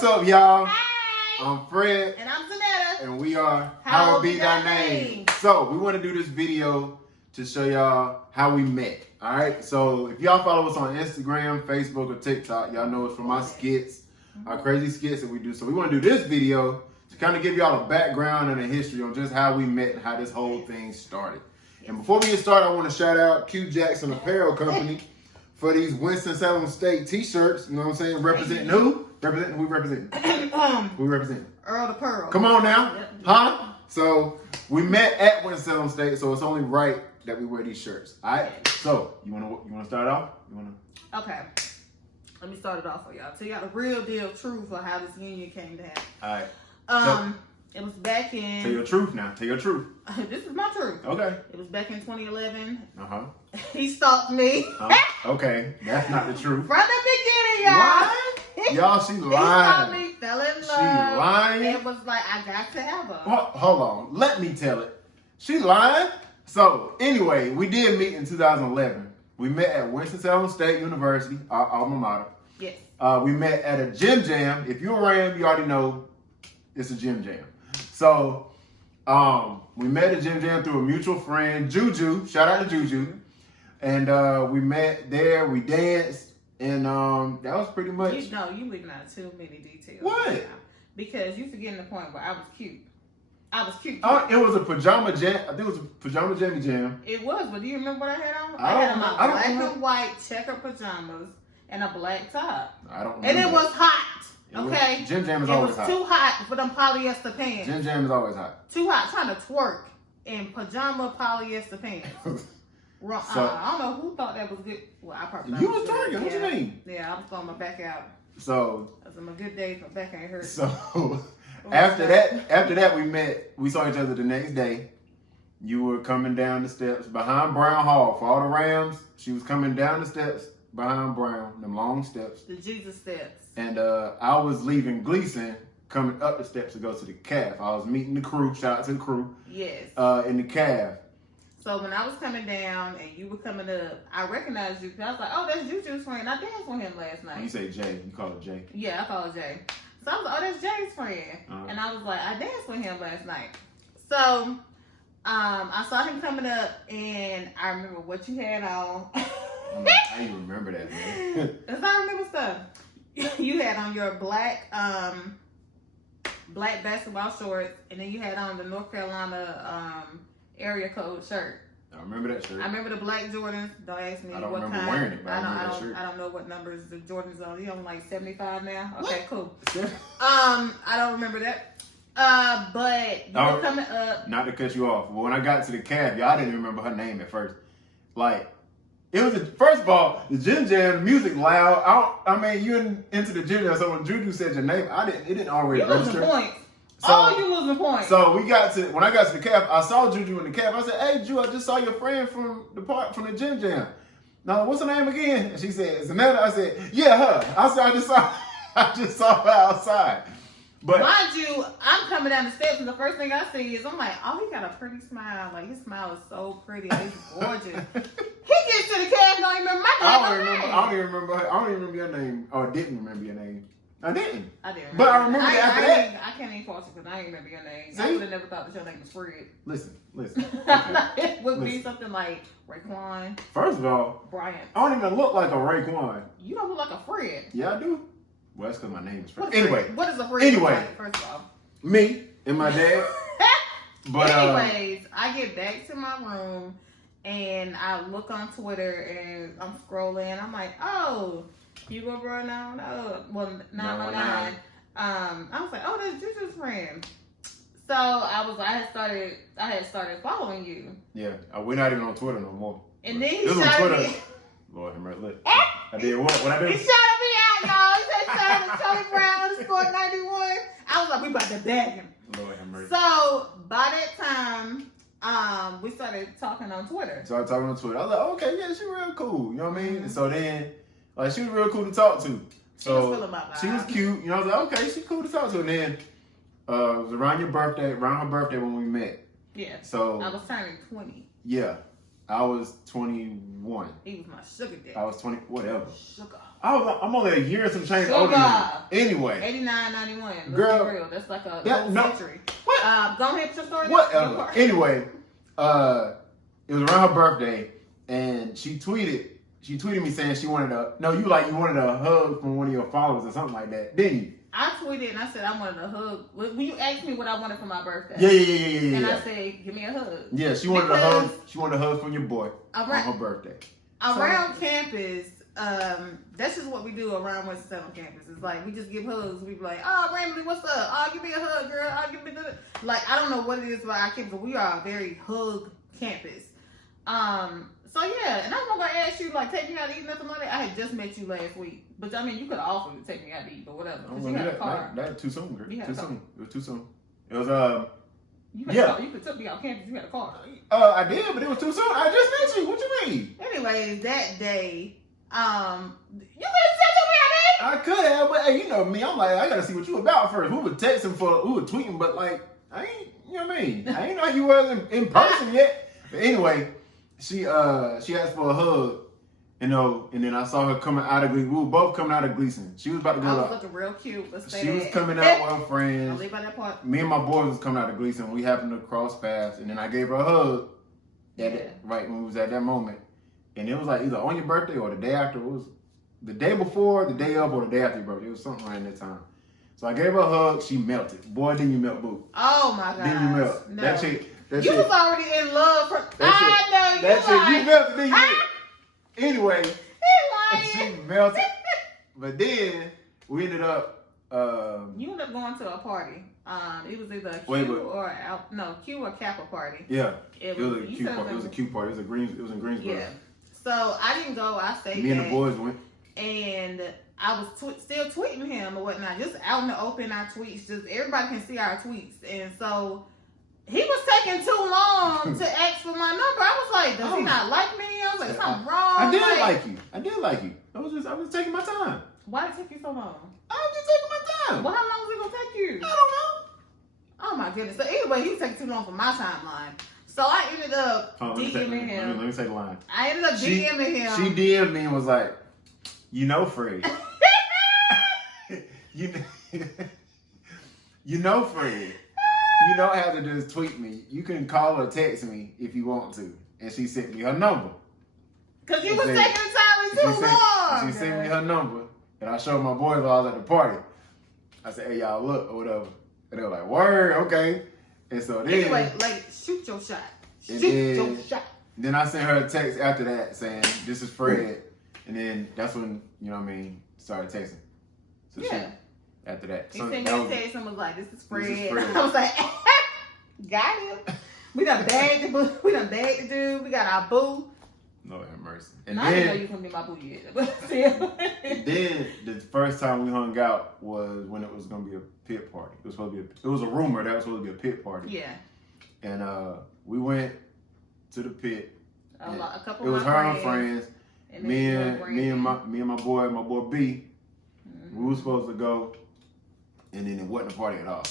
What's up, y'all? Hi. I'm Fred. And I'm Zanetta. And we are Hallowed Be Thy Name. So, we want to do this video to show y'all how we met. Alright? So, if y'all follow us on Instagram, Facebook, or TikTok, y'all know it's from my skits, our crazy skits that we do. So, we want to do this video to kind of give y'all a background and a history on just how we met and how this whole thing started. And before we get started, I want to shout out Q Jackson Apparel Company for these Winston-Salem State t-shirts. You know what I'm saying? Representing who? Who we represent? Who we represent? Earl the Pearl. Come on now. Huh? So we met at Winston-Salem State, so it's only right that we wear these shirts. All right? So you wanna start off? Okay. Let me start it off for y'all. Tell y'all the real deal truth of how this union came to happen. All right. It was back in... Tell your truth now. Tell your truth. This is my truth. Okay. It was back in 2011. Uh-huh. He stalked me. Okay. That's not the truth. From the beginning, y'all. What? Y'all, she lying. He stalked me, fell in love. She lying. It was like, I got to have her. Hold on. Let me tell it. She lying. So, anyway, we did meet in 2011. We met at Winston-Salem State University, our alma mater. Yes. We met at a gym jam. If you're around, you already know it's a gym jam. So, we met at Gym Jam through a mutual friend, Juju. Shout out to Juju. And we met there, we danced, and that was pretty much... You leaving out too many details. What? Because you forgetting the point where I was cute. I was cute. Oh, it was a pajama jam. I think it was a pajama jammy jam. It was, but do you remember what I had on? I had on my black and white checkered pajamas and a black top. I don't remember. And it was hot. Okay, Gym Jam is always hot. It was too hot for them polyester pants. Gym Jam is always hot. Too hot, trying to twerk in pajama polyester pants. I don't know who thought that was good. Well, I probably thought you was twerking. What you mean? Yeah, I was throwing my back out. So that was on my good days. My back ain't hurt. So after that, we saw each other the next day. You were coming down the steps behind Brown Hall for all the Rams. She was coming down the steps behind Brown, them long steps. The Jesus steps. And I was leaving Gleason, coming up the steps to go to the calf. I was meeting the crew. Shout out to the crew. Yes. In the calf. So when I was coming down and you were coming up, I recognized you because I was like, oh, that's Juju's friend. I danced with him last night. You say Jay. You call it Jay. Yeah, I call it Jay. So I was like, oh, that's Jay's friend. And I was like, I danced with him last night. So I saw him coming up and I remember what you had on. I even remember that, man. Because I remember stuff. You had on your black basketball shorts, and then you had on the North Carolina area code shirt. I remember that shirt. I remember the black Jordans. Don't ask me I don't what remember kind. wearing it, but I don't know what numbers the Jordans are. You on like 75 now? Okay, cool. I don't remember that. But you were coming up. Not to cut you off, but when I got to the cab, y'all didn't remember her name at first. Like, it was, first of all, the gym jam, the music loud. I mean, you into the gym jam, so when Juju said your name, it didn't already register. Point. So, you losing the point. So when I got to the cab, I saw Juju in the cab. I said, "Hey, Ju, I just saw your friend from the gym jam. Now, what's her name again?" And she said, "Zanetta." I said, "Yeah, her." I just saw her outside. But mind you, I'm coming down the steps and the first thing I see is I'm like, oh, he got a pretty smile. Like, his smile is so pretty. He's gorgeous. He gets to the cab, don't even remember my name. I don't even remember her. I don't even remember your name. Or didn't remember your name. I didn't. But I remember after that. I can't even false it because I didn't remember your name. See? I would have never thought that your name was Fred. Listen. Okay. It would be something like Raekwon. First of all, Brian. I don't even look like a Raekwon. You don't look like a Fred. Yeah, I do. Well, that's because my name is Fred. What is a Fred? Anyway, first of all, me and my dad. But anyways, I get back to my room and I look on Twitter and I'm scrolling. I'm like, oh, Hugo Bro 919. I was like, oh, that's Juju's friend. So I had started following you. Yeah, we're not even on Twitter no more. And then he shouted me. Lord have mercy. I did what? What I do? He shouted me out, y'all. He said, shout out to Tony Brown, scored 91. I was like, we about to bag him. Lord have mercy. So by that time, we started talking on Twitter. I was like, okay, yeah, she real cool. You know what I mean? And so then, like, she was real cool to talk to. So she was cute. You know, I was like, okay, she's cool to talk to. And then it was around her birthday when we met. Yeah. So I was turning 20. Yeah. I was 21. He was my sugar daddy. I was 20, whatever. Sugar. I'm only a year and some change older than you. Anyway. 89, 91. Let's Girl. be real. That's like a whole century. What? Go ahead with your story. Whatever. Anyway, it was around her birthday, and she tweeted me saying she wanted you wanted a hug from one of your followers or something like that, didn't you? I tweeted and I said I wanted a hug. When you asked me what I wanted for my birthday. Yeah. And I said, give me a hug. Yeah, she wanted a hug. She wanted a hug from your boy on her birthday. Around campus, that's just what we do around Winston-Salem campus. It's like we just give hugs. We be like, oh, Ramsey, what's up? Oh, give me a hug, girl. Oh, give me the like. I don't know what it is about our campus, but we are a very hug campus. So yeah, and I'm not gonna ask you like take me out to eat nothing like that. I had just met you last week, but I mean you could have offered to take me out to eat, but whatever. Cause you had a car. That too soon, girl. Too soon. It was too soon. It was You could took me out campus. You had a car. I did, but it was too soon. I just met you. What you mean? Anyways, that day, you could have said to me, I could have, but hey, you know me. I'm like, I gotta see what you about first. We were texting we were tweeting, but like, I ain't, you know what I mean? I ain't know you was in person yet. But anyway, she asked for a hug, you know, and then I saw her coming out of Gleason. We were both coming out of Gleason. She was about to go. I was looking real cute. Let's say she was coming out with her friends. Don't leave by that part. Me and my boys was coming out of Gleason. We happened to cross paths, and then I gave her a hug. Right when we was at that moment, and it was like either on your birthday or the day after. It was the day before, the day of, or the day after your birthday. It was something around that time. So I gave her a hug. She melted. Boy, didn't you melt, boo? Oh my God! Didn't you melt? No. That chick. You was already in love. I know you. That chick, you melted. Didn't you? Anyway, she melted. But then we ended up. You ended up going to a party. It was either Q or Kappa party. Yeah, it was a Q party. It was a Q party. It was in Greensboro. Yeah. So I didn't go. I stayed. Me and the boys went. And I was still tweeting him or whatnot, just out in the open. Our tweets, just everybody can see our tweets, and so he was taking too long to ask for my number. I was like, does he not like me? I was like, something wrong. I did like you. I was taking my time. Why did it take you so long? I was just taking my time. Well, how long was it gonna take you? I don't know. Oh my goodness. So anyway, he was taking too long for my timeline. So I ended up DMing him. Let me say the line. I ended up DMing him. She DM'd me and was like, you know, Fred. you know, Fred. You don't have to just tweet me. You can call or text me if you want to. And she sent me her number. Because you was taking the time too long. She sent me her number. And I showed my boys while I was at the party. I said, hey, y'all, look, or whatever. And they were like, word, okay. And so then. Anyway, like, shoot your shot. Shoot your shot. Then I sent her a text after that saying, this is Fred. And then that's when, you know what I mean, started texting. So yeah. After that. He sent me a text and was like, this is Fred. I was like, got him. We done bagged the dude. We got our boo. Lord have mercy. And I didn't know you was going to be my boo yet. But still. Then the first time we hung out was when it was going to be a pit party. It was supposed to be it was a rumor that it was supposed to be a pit party. Yeah. And we went to the pit. A couple it was of her my and her friends. And me and my boy B. Mm-hmm. We were supposed to go, and then it wasn't a party at all.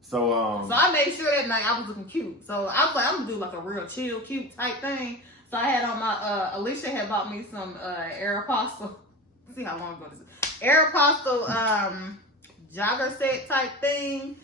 So I made sure that night I was looking cute. So I was like, I'm gonna do like a real chill, cute type thing. So I had on my Alicia had bought me some Aeropostale. See how long ago this is. Aeropostale jogger set type thing.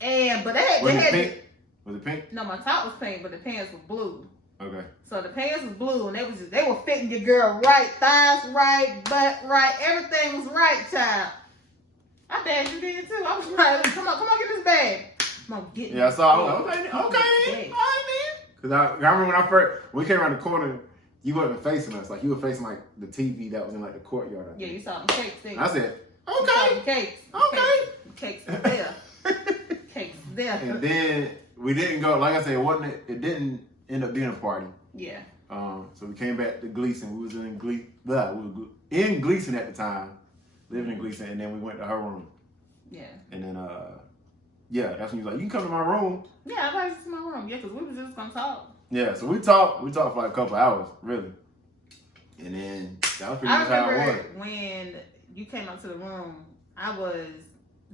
But they had pink? Was it pink? No, my top was pink, but the pants were blue. Okay. So the pants was blue, and they were fitting your girl right, thighs right, butt right, everything was right, child. I bet you did too. I was like, come on, get this bag. Come on, get it. Yeah, so I was like, okay, all right, man. Because I remember when we came around the corner, you wasn't facing us. Like, you were facing, like, the TV that was in, like, the courtyard. Yeah, you saw the cakes there. I said, okay. Cakes. Okay. Cakes there. Cakes there. And then we didn't go, like I said, it didn't end up being a party. Yeah. So we came back to Gleason. We was in in Gleason at the time, living in Gleason, and then we went to her room. Yeah. And then that's when you was like, you can come to my room. Yeah, I thought you was in my room. Yeah, because we was just gonna talk. Yeah, so we talked for like a couple hours, really. And then that was pretty much how it was. When you came up to the room,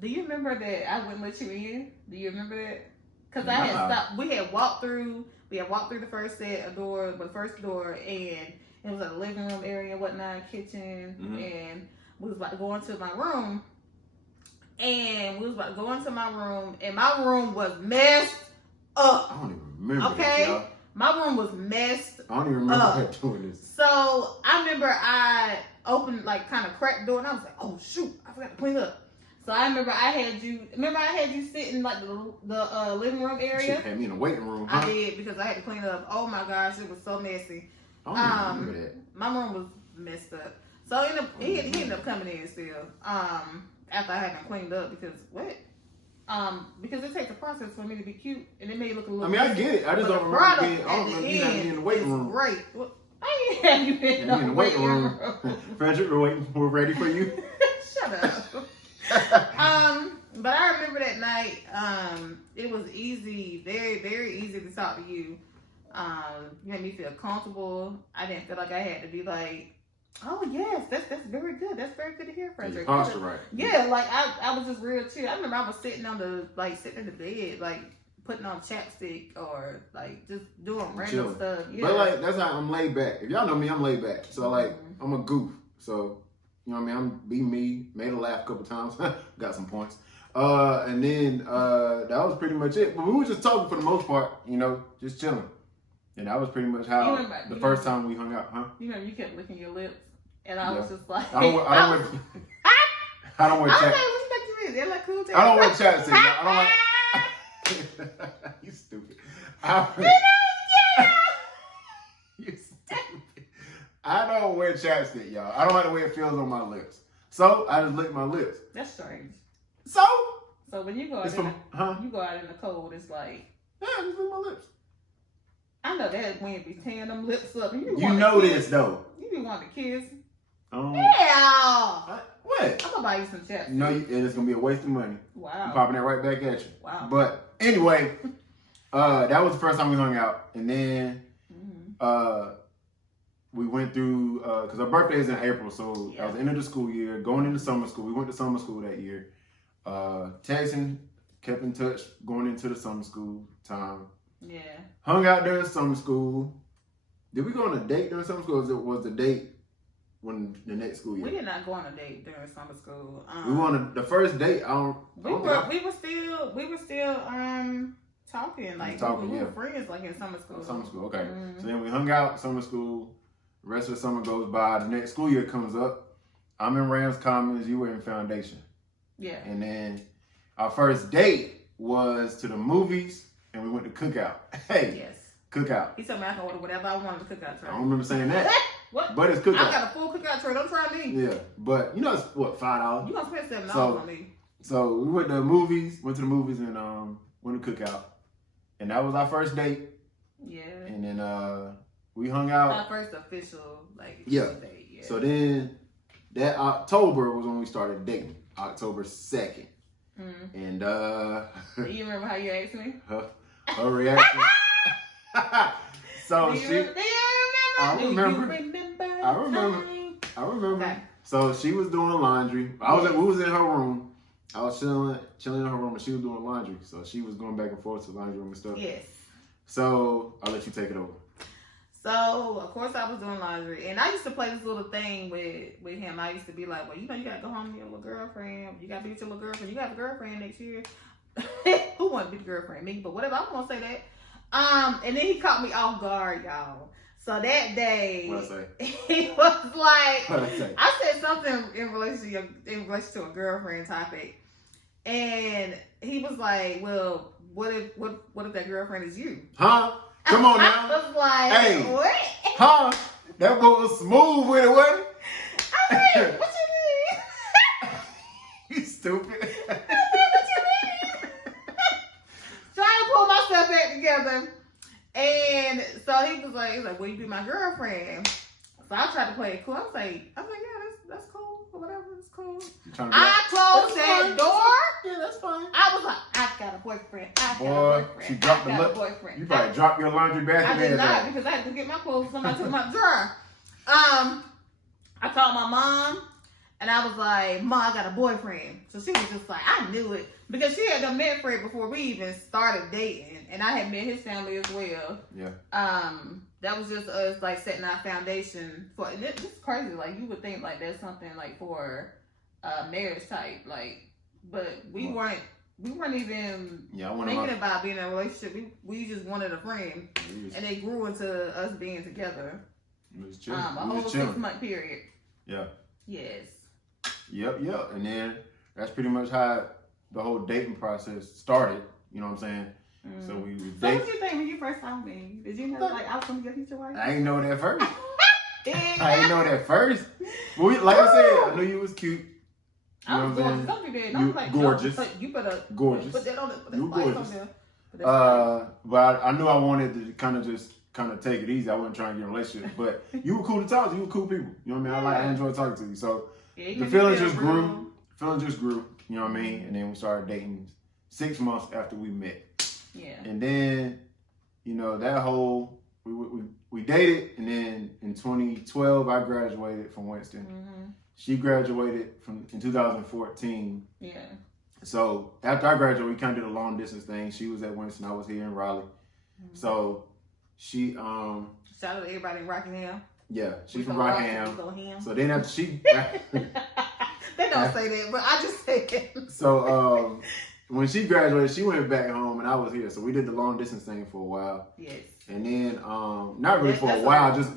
do you remember that I wouldn't let you in? Do you remember that? Because I had stopped. We had walked through the first set of door, the first door, and it was like a living room area and whatnot, kitchen, and we was about to go into my room. And my room was messed up. I don't even remember. Okay? This, my room was messed up. I don't even remember doing this. So I remember I opened, like, kind of cracked the door, and I was like, oh shoot, I forgot to clean up. So I remember I had you sit in like the living room area. She had me in the waiting room. Huh? I did, because I had to clean it up. Oh my gosh, it was so messy. I don't even remember that. My room was messed up. So he ended up coming in still. After I had been cleaned up, because because it takes a process for me to be cute, and it may look a little. I mean, I get it. I just don't remember being. I don't remember you having me in the waiting room. Great. Well, I ain't have you in the waiting room. Frederick, we're ready for you. Shut up. But I remember that night. It was easy, very, very easy to talk to you. You made me feel comfortable. I didn't feel like I had to be like, oh yes, that's very good. That's very good to hear, Frederick. Posture right. Yeah, like I was just real chill. I remember I was sitting in the bed, like putting on chapstick or like just doing random stuff. Yeah. But like that's how I'm laid back. If y'all know me, I'm laid back. So like I'm a goof. So you know what I mean? I'm being me, made a laugh a couple times, got some points. And then that was pretty much it. But we were just talking for the most part, you know, just chilling. And that was pretty much how the first time we hung out, huh? You know, you kept licking your lips, and I was just like, I don't wear chapstick. I don't wear chapstick. I don't like. You stupid. You stupid. I don't wear chapstick, y'all. I don't like the way it feels on my lips. So I just lick my lips. That's strange. So when you go out you go out in the cold, it's like, yeah, I just lick my lips. I know that wind be tearing them lips up. You know this though. You be wanting to kiss. Yeah. What? I'm gonna buy you some chapstick. No, and it's gonna be a waste of money. Wow. I'm popping that right back at you. Wow. But anyway, that was the first time we hung out, and then we went through because our birthday is in April, so that was the end of the school year, going into summer school. We went to summer school that year. Texting, kept in touch, going into the summer school time. Yeah. Hung out during summer school. Did we go on a date during summer school? Or was the date when the next school year? We did not go on a date during summer school. We went on the first date. We were still talking, like we were friends, like in summer school. Summer school, okay. So then we hung out summer school. The rest of the summer goes by. The next school year comes up. I'm in Rams Commons. You were in Foundation. Yeah. And then our first date was to the movies, and we went to Cookout. Hey. Yes. Cookout. He told me I can order whatever I wanted to Cookout tray. I don't remember saying that. What? But it's Cookout. I got a full Cookout tray. Don't try me. Yeah. But you know it's what, $5? You gonna spend $7 on me. So we went to the movies, and went to Cookout. And that was our first date. Yeah. And then we hung out. My first official date. Yeah. So then that October was when we started dating. October 2nd. And do you remember how you asked me? Her reaction. So do you remember? I remember. Okay. So she was doing laundry. We was in her room. I was chilling in her room, and she was doing laundry. So she was going back and forth to the laundry room and stuff. Yes. So I'll let you take it over. So, of course, I was doing laundry. And I used to play this little thing with him. I used to be like, well, you know, you got to go home with your little girlfriend. You got to be with your little girlfriend. You got a girlfriend next year. Who wanted to be the girlfriend? Me, but whatever. I'm going to say that. And then he caught me off guard, y'all. So that day, he was like, I said something in relation to a girlfriend topic. And he was like, well, what if that girlfriend is you? Huh? Come on now. I was like, hey, what? Huh? That boy was smooth with it, wasn't it? I said, what you mean? You stupid. I said, what you mean? Trying to pull myself back together. And so he was like, will you be my girlfriend? So I tried to play it cool. I was like, yeah, that's cool. Or whatever, it's cool. I closed that door. Yeah, that's fine. I was like, I got a boyfriend. She dropped the boyfriend. You probably dropped your laundry basket. I did not, because I had to get my clothes. Somebody took my drawer. I called my mom. And I was like, Ma, I got a boyfriend. So she was just like, I knew it. Because she had done met Fred before we even started dating. And I had met his family as well. Yeah. That was just us like setting our foundation for, and it's crazy. Like you would think like that's something like for marriage type. Like, but we weren't even thinking about being in a relationship. We just wanted a friend. And they grew into us being together. It was chilling. A whole 6-month period. Yeah. Yes. Yep. And then that's pretty much how the whole dating process started. You know what I'm saying? Mm. So we would So date. what did you think when you first saw me? Did you know like I was gonna get future wife? I ain't know that first. Yeah. I ain't know that first. But like I said, I knew you was cute. You I was know what I'm gorgeous. Don't be bad. You Don't like gorgeous. You better Gorgeous. put that on the You spice gorgeous. on there. But I knew I wanted to kind of take it easy. I wasn't trying to get in a relationship, but you were cool to talk to. You were cool people. You know what I mean? I enjoy talking to you. So the feeling just grew. You know what I mean? And then we started dating 6 months after we met. Yeah. And then, you know, that whole we dated, and then in 2012 I graduated from Winston. Mm-hmm. She graduated in 2014. Yeah. So after I graduated, we kind of did a long distance thing. She was at Winston, I was here in Raleigh. Mm-hmm. So she shout out to everybody in Rockingham. Yeah, she's from Rockingham. So then after she they don't say that, but I just say it. So when she graduated, she went back home and I was here. So we did the long distance thing for a while. Yes. And then not really for a while, just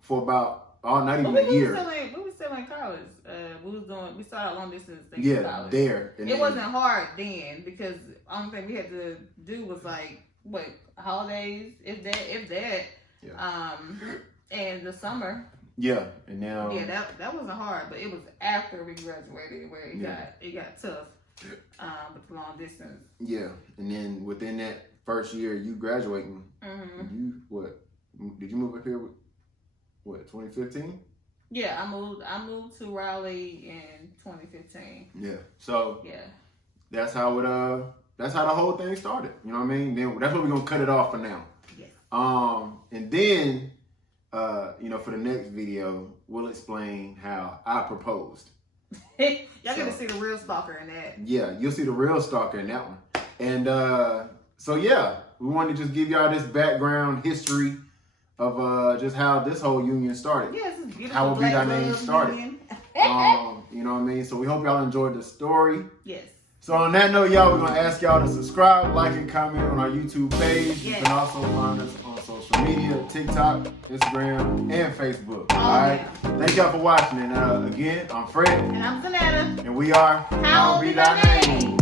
for about not even a year. We were still in college. We started long distance thing. Yeah, there. And it wasn't hard then because the only thing we had to do was like holidays, if that. Yeah. And the summer. Yeah, and now. Yeah, that wasn't hard, but it was after we graduated where it got tough. With the long distance. Yeah, and then within that first year, you graduating, you did you move up here with 2015? Yeah, I moved to Raleigh in 2015. Yeah, so that's how the whole thing started. You know what I mean? Then that's what we're gonna cut it off for now. Yeah. And then for the next video, we'll explain how I proposed. Y'all get to see the real stalker in that. Yeah, you'll see the real stalker in that one. And we wanted to just give y'all this background history of just how this whole union started. Yeah, this is beautiful. How Be Thy Name started. You know what I mean? So we hope y'all enjoyed the story. Yes. So on that note, y'all, we're gonna ask y'all to subscribe, like, and comment on our YouTube page. Yes. You can also find us on social media, TikTok, Instagram, and Facebook. All right. Thank y'all for watching. And again, I'm Fred. And I'm Zanetta. And we are How Be Thy Name.